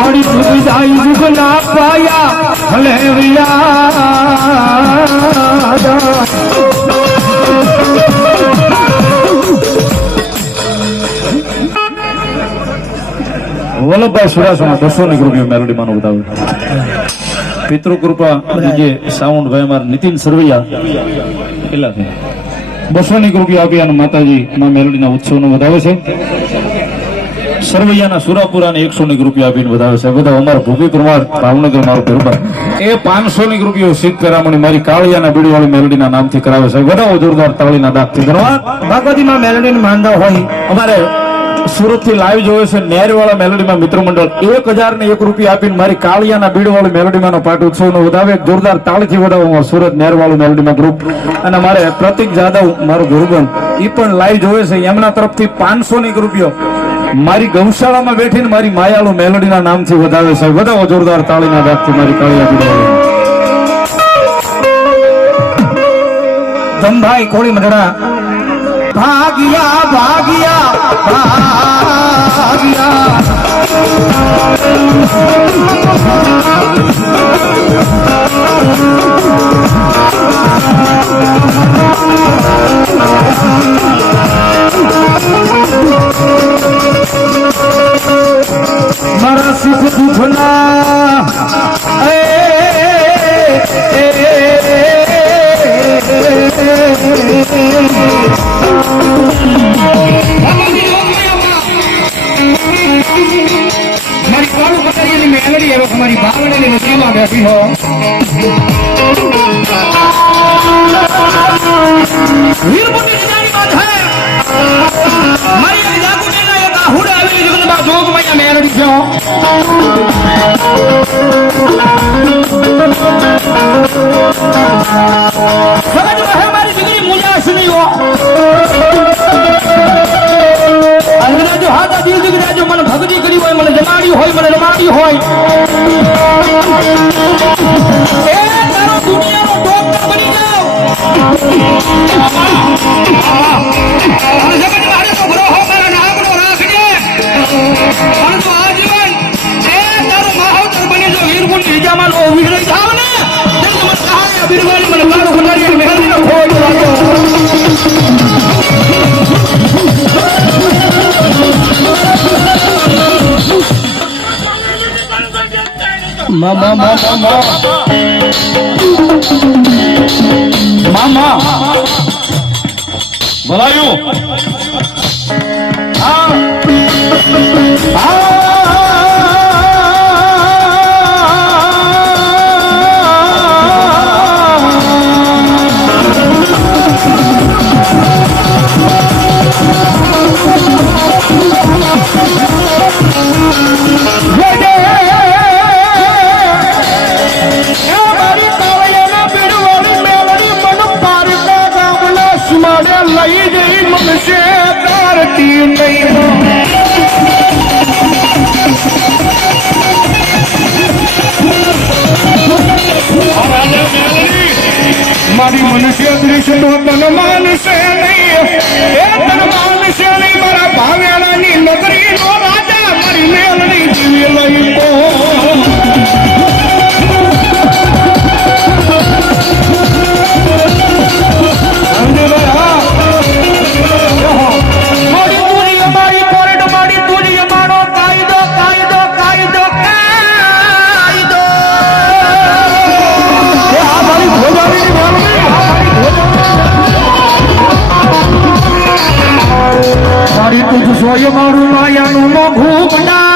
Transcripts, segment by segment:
મારી ડૂબી જાય દુઃખ ના પાયા ભલે વલ્લભભાઈ સુરાસણા 200 રૂપિયા મેલોડી માનો બતાવ્યું. પિતૃકૃપા જે સાઉન્ડ ભાઈ અમારા નીતિન સરવૈયા કેટલા છે 200 રૂપિયા આપી અને માતાજી માં મેલોડીના ઉત્સવનો વધાવે છે. સરવૈયાના સુરાપુરાને 100 રૂપિયા આપીને વધાવે છે. બધા અમારા ભૂપી પ્રમાણ ભાવનગર મારું ઘરબાર એ 500 રૂપિયા સિદ્ધ કરામણી મારી કાળિયાના બીડીવાળી મેલોડીના નામથી કરાવે છે. બધા જોરદાર તાળીના દાખથી કરવા ભગવતીમાં મેલોડીની માંદા હોય અમારે સુરત થી લાઈવ જોયો છે. નેરવાળા મેલોડીમાં મિત્ર મંડળ 1001 રૂપિયા આપીને મારી કાળિયાના બીડવાળી મેલોડીમાં પાઠ ઉત્સવનો વધાવે જોરદાર તાળીથી વધાવો સુરત નેરવાળું મેલોડીમાં ગ્રુપ. અને મારે પ્રતિક જાદવ મારું ગુરુબન એ પણ લાઈવ જોવે છે. એમના તરફથી 500 રૂપિયા મારી ગૌશાળામાં બેઠીને મારી માયાળુ મેલોડીના નામથી વધાવે છે. વધાવો જોરદાર તાળીના દાખથી મારી કાળિયા બીડવાળી. ધમભાઈ કોળી મઢડા ભાગ્યા ભાગ્યા ભાગ્યા મારા સુખ દુઃખના મારી કાળુ પતારીની મેલડી એવો મારી બાવળીની નસીમાં બેઠી હો વીરપુરની જાની વાત હે મારી જાગુટીના એક આહુડે આવેલી જગતમાં જોગમૈયા મેલડી છો સગજ રહે મારી દીકરી મુજાસની હો અંગ્રેજો હાથા દિલ દીકરાજો મને ભક્તિ કરી હોય મને જમાડી હોય મને રમાડી હોય એ તારો દુનિયાનો ડોક્ટર બની જાવ અને જગત મારે તો ભરો હો મારા નામનો રાખજે અને તો આજીવન એ તારો માહોતર બની જો વીરપુર બીજામાં નો વિહળી જાવ ને તે મને સહાય બિરવાળી મને કાળો ગુનારી મહેંદી નો ખોટ લાગ્યો મામા મામા મામા બોલાયું હા લઈ જઈ મનશે તારતી નહીં મારી મનુષ્ય દૃશ્ય તો તન માનશે નહીં એ તન માનશે નહીં મારા ભાવ્યાની નગરી નો રાજા મારી મેલડી જીવી લઈ તુજ સોય મારું માયાનું મોઘું ભંડાર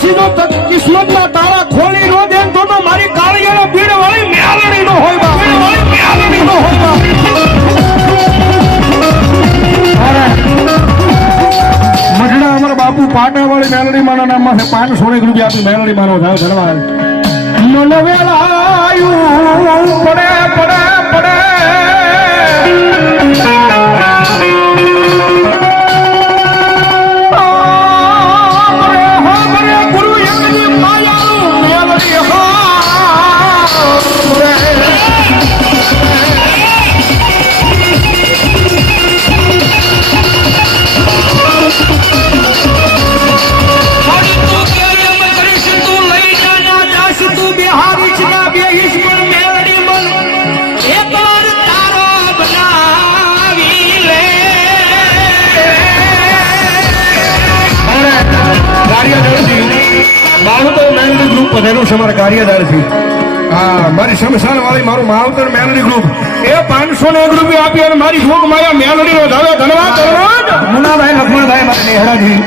પછી જો કિસ્મતના તારા ખોલી નો દે તો મારી કાળિયાનો પીડ વાળી મેલડી નો હોય બા મેલડી નો હોય બા મઢડા અમારા બાપુ પાટા વાળી મેલડી માના નામમાં છે 500 રૂપિયા આપી મેલડી માનો થાય ધન્યવાદ મન વેલાયું પડે પડે પડે ગુરુ એકની માયાનું મેલડી અમારા કાર્યદાર છે હા મારી શમશાન વાળી મારું માવતર મેલડી ગ્રુપ એ 501 રૂપિયા આપી અને મારી જોગ માયા મેલડી નો ધાવે ધન્યવાદ મુનાભાઈ લક્ષ્મણભાઈ મારા નેહરાજી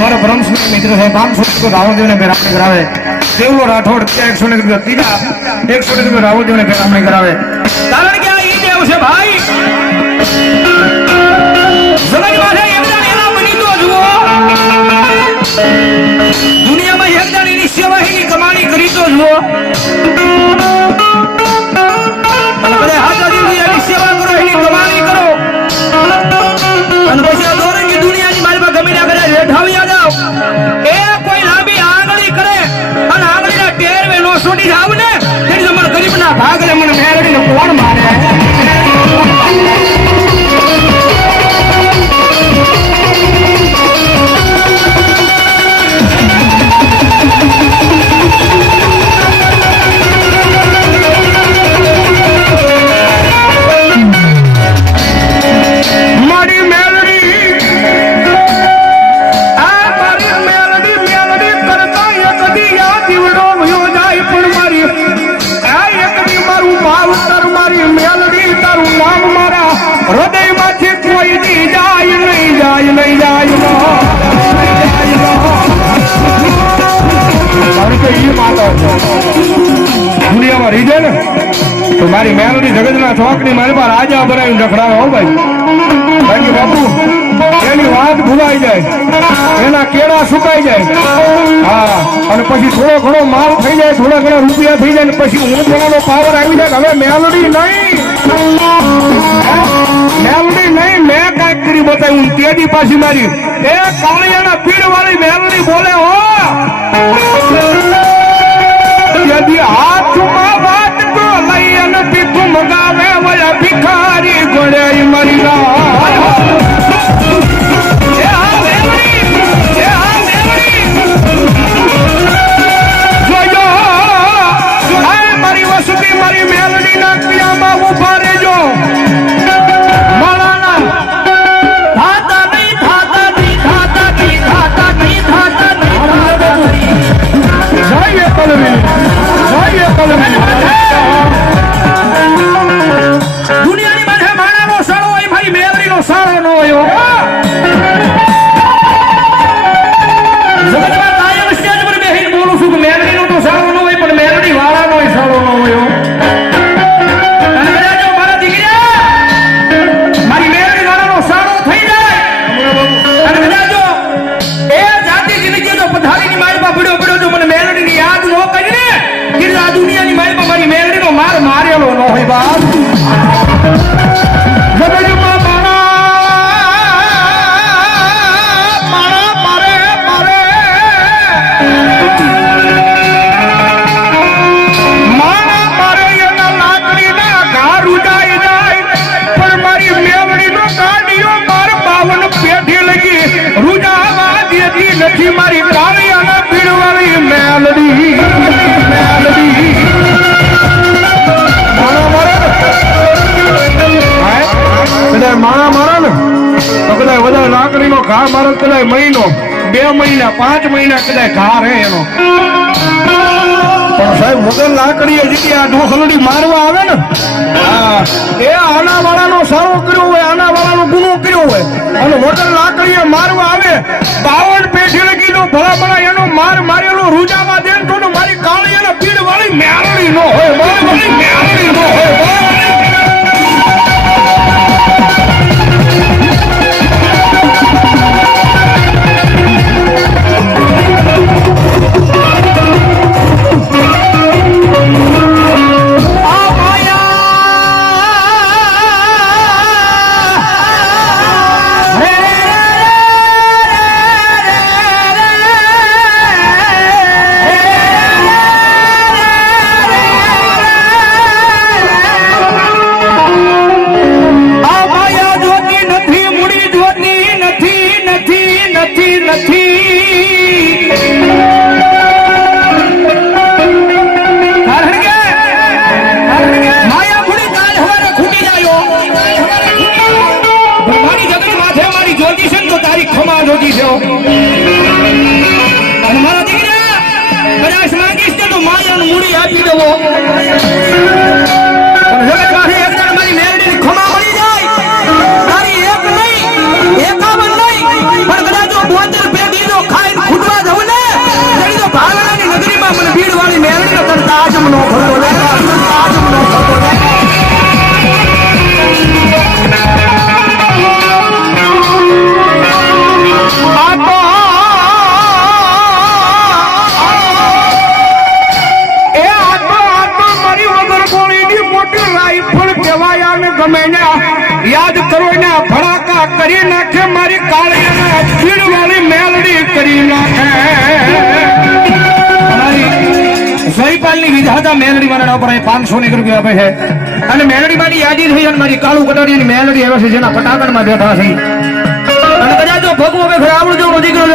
મારા બ્રહ્મસ્મી મિત્ર છે 500 રાવણદેવને બેરામણી કરાવે દેવલો રાઠોડ 100 રૂપિયા ત્રીજા 100 રૂપિયા રાવણદેવને બેરામણી કરાવે કારણ કે આ ઈ દેવ છે ભાઈ સમજમાં છે એકદમ એના બની તો જુઓ દુનિયામાં એકદમ એની સેવાહીની કમાણી કરી તો જુઓ અને બધા હાજરી એની સેવા કરો એની કમાણી કરો અને પછી આ દોરંગી દુનિયાની માલમાં ગમે ના કરે રેઠાવ્યા જાવ એ કોઈ લાંબી આંગળી કરે અને આંગળીના ટેરવે નો છોડી જાવ ને તેની તમારા ગરીબના ભાગલે મને મેરડીને કોણ મારે દુનિયામાં રીજે ને તો મારી મેલડી જગતના ચોકની મારી પાસે રાજા બનાવીને રખડાવે હો ભાઈ બાકી બાપુ એની વાત ભૂલાઈ જાય એના કેળા સુકાઈ જાય હા અને પછી થોડો ઘણો માલ થઈ જાય થોડા ઘણા રૂપિયા થઈ જાય ને પછી ઊંચવાનો પાવર આવી જાય હવે મેલડી નહીં મેં કાંઈક કરી બતાવ્યું તેજી પાછી મારી એ કાળિયાના પીડ વાળી મેલડી બોલે હો यदि हाथમાં વાટકો લઈ અને ભીખ મગાવે વયા ભિખારી ગોળે મરી મારી વસતી મારી મેલડી ના ક્રિયામાં ઉભા રહેજો માળાના થાતા નહીં થાતા નહીં થાતા નહીં થાતા નહીં થાતા નહીં જય કલવી દુનિયાની માથે માણાનો સાળો હોય મારી મેલડીનો સાળો ન હોય જગતમાં કાયમ સ્ટેજ પર બેહીને બોલું છું કે મેલડીનો તો સાળો ન હોય પણ મેલડી વાળાનો સાળો ન હોય અને કદાચ મારા દીકરા મારી મેલડી વાળાનો સાળો થઈ જાય અને કદાચ એ જાતિ જિંદગી તો પથારીની મારીમાં પડ્યો જો મને મેલડીની યાદ ન કરીને આ દુનિયાની મારીમાં મારી મેલડીનો માર મારેલો ન હોય બાપ જગતમાં મારા મારે એના લાકડીના ઘા રૂજાઈ જાય પણ મારી મેલડીનો ગાડીઓ માર 52 પેઢી લગી રૂજાવા દેતી નથી મારી કાળિયાના પીડવાળી મેલડી માણા મારા ને તો કદાચ વધારે લાકડીનો ઘા મારે કદાચ મહિનો 2 મહિના 5 મહિના કદાચ ઘા રહે એનો પણ સાહેબ વગર લાકડીએ જઈએ આ ઢોસલડી મારવા આવે ને હા એ આના વાળાનો સારો કર્યો હોય આના વાળાનો ગુનો કર્યો હોય અને વગર લાકડીએ મારવા આવે 52 પેઢી લગીનો ભલા એનો માર મારેલો રૂજામાં દે તો મારી કાળી અને પીડ વાળી મેળડી નો હોય વાળી મેળડી નો હોય યાદ કરો ને ભડાકા કરી નાખે મારી કાળીના પીડ વાળી મેલડી કરી નાખે જયપાલની વિધાતા મેલડી મારા ઉપર 500 રૂપિયા આપે છે અને મેલડી મારી યાદી થઈ અને મારી કાળુ કટારીની મેલડી આવે છે જેના પટાકણમાં બેઠા છે અને કદાચ જો ભગવો હવે આવડું જો દીકરો